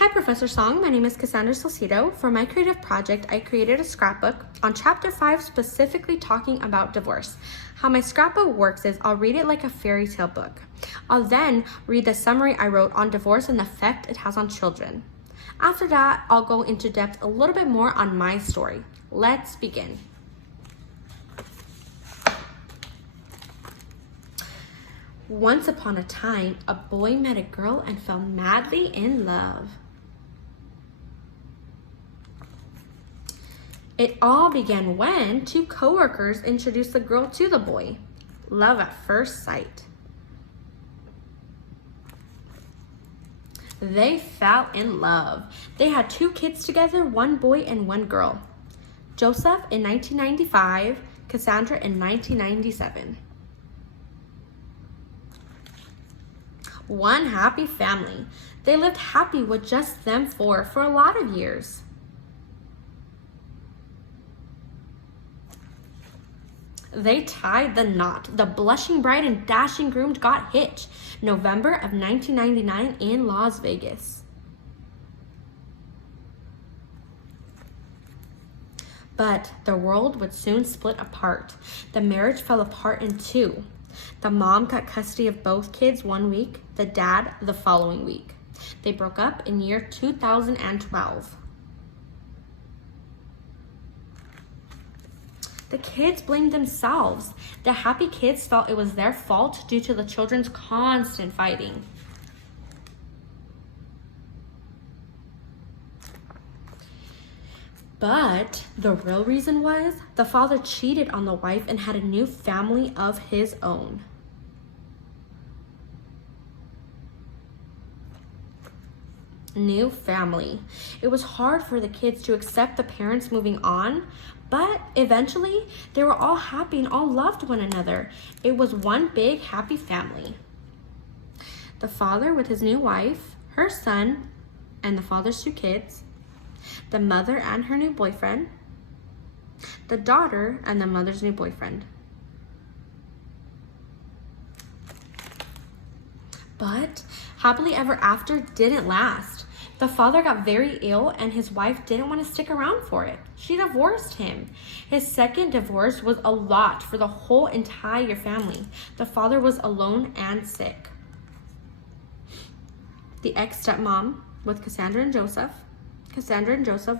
Hi, Professor Song. My name is Cassandra Saucedo. For my creative project, I created a scrapbook on Chapter 5, specifically talking about divorce. How my scrapbook works is I'll read it like a fairy tale book. I'll then read the summary I wrote on divorce and the effect it has on children. After that, I'll go into depth a little bit more on my story. Let's begin. Once upon a time, a boy met a girl and fell madly in love. It all began when two coworkers introduced the girl to the boy. Love at first sight. They fell in love. They had 2 kids together, 1 boy and 1 girl. Joseph in 1995, Cassandra in 1997. One happy family. They lived happy with just them four for a lot of years. They tied the knot. The blushing bride and dashing groom got hitched. November of 1999 in Las Vegas. But the world would soon split apart. The marriage fell apart in 2. The mom got custody of both kids 1 week, the dad the following week. They broke up in year 2012. The kids blamed themselves. The happy kids felt it was their fault due to the children's constant fighting. But the real reason was the father cheated on the wife and had a new family of his own. New family. It was hard for the kids to accept the parents moving on, but eventually they were all happy and all loved one another. It was one big happy family. The father with his new wife, her son, and the father's 2 kids, the mother and her new boyfriend, the daughter and the mother's new boyfriend. But happily ever after didn't last. The father got very ill and his wife didn't want to stick around for it. She divorced him. His second divorce was a lot for the whole entire family. The father was alone and sick. The ex-stepmom with Cassandra and Joseph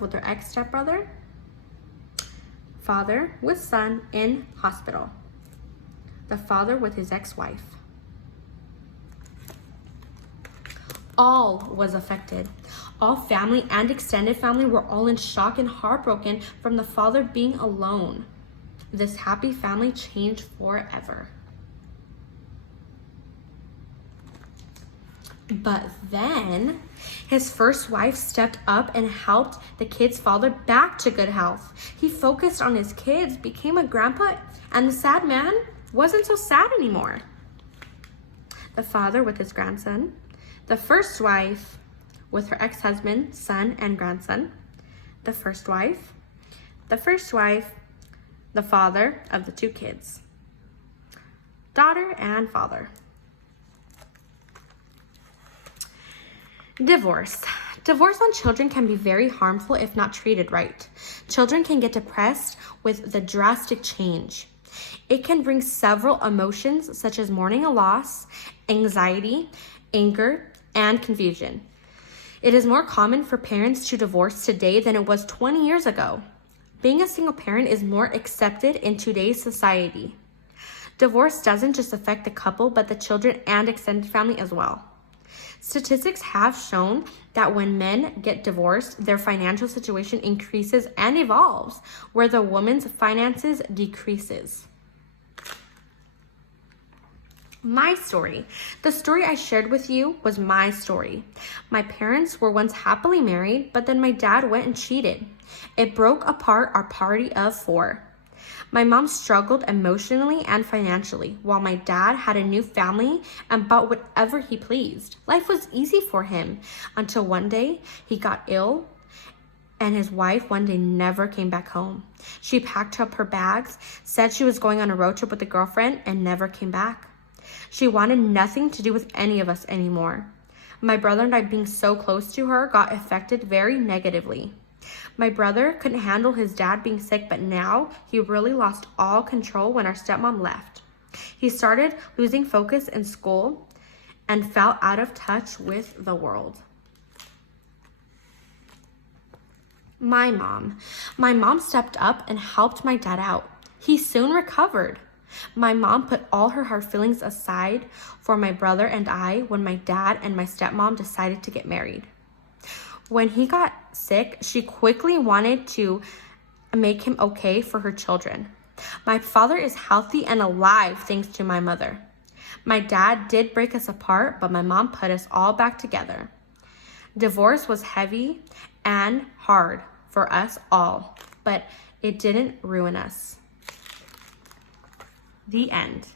with their ex-stepbrother, father with son in hospital, the father with his ex-wife. All was affected. All family and extended family were all in shock and heartbroken from the father being alone. This happy family changed forever. But then his first wife stepped up and helped the kid's father back to good health. He focused on his kids, became a grandpa, and the sad man wasn't so sad anymore. The father with his grandson, the first wife with her ex-husband, son, and grandson, the first wife, the father of the 2 kids, daughter and father. Divorce. Divorce on children can be very harmful if not treated right. Children can get depressed with the drastic change. It can bring several emotions such as mourning a loss, anxiety, anger, and confusion. It is more common for parents to divorce today than it was 20 years ago. Being a single parent is more accepted in today's society. Divorce doesn't just affect the couple, but the children and extended family as well. Statistics have shown that when men get divorced, their financial situation increases and evolves, where the woman's finances decreases. My story. The story I shared with you was my story. My parents were once happily married, but then my dad went and cheated. It broke apart our party of 4. My mom struggled emotionally and financially, while my dad had a new family and bought whatever he pleased. Life was easy for him until one day he got ill and his wife one day never came back home. She packed up her bags, said she was going on a road trip with a girlfriend, and never came back. She wanted nothing to do with any of us anymore. My brother and I being so close to her got affected very negatively. My brother couldn't handle his dad being sick, but now he really lost all control when our stepmom left. He started losing focus in school and fell out of touch with the world. My mom stepped up and helped my dad out. He soon recovered. My mom put all her hard feelings aside for my brother and I when my dad and my stepmom decided to get married. When he got sick, she quickly wanted to make him okay for her children. My father is healthy and alive thanks to my mother. My dad did break us apart, but my mom put us all back together. Divorce was heavy and hard for us all, but it didn't ruin us. The end.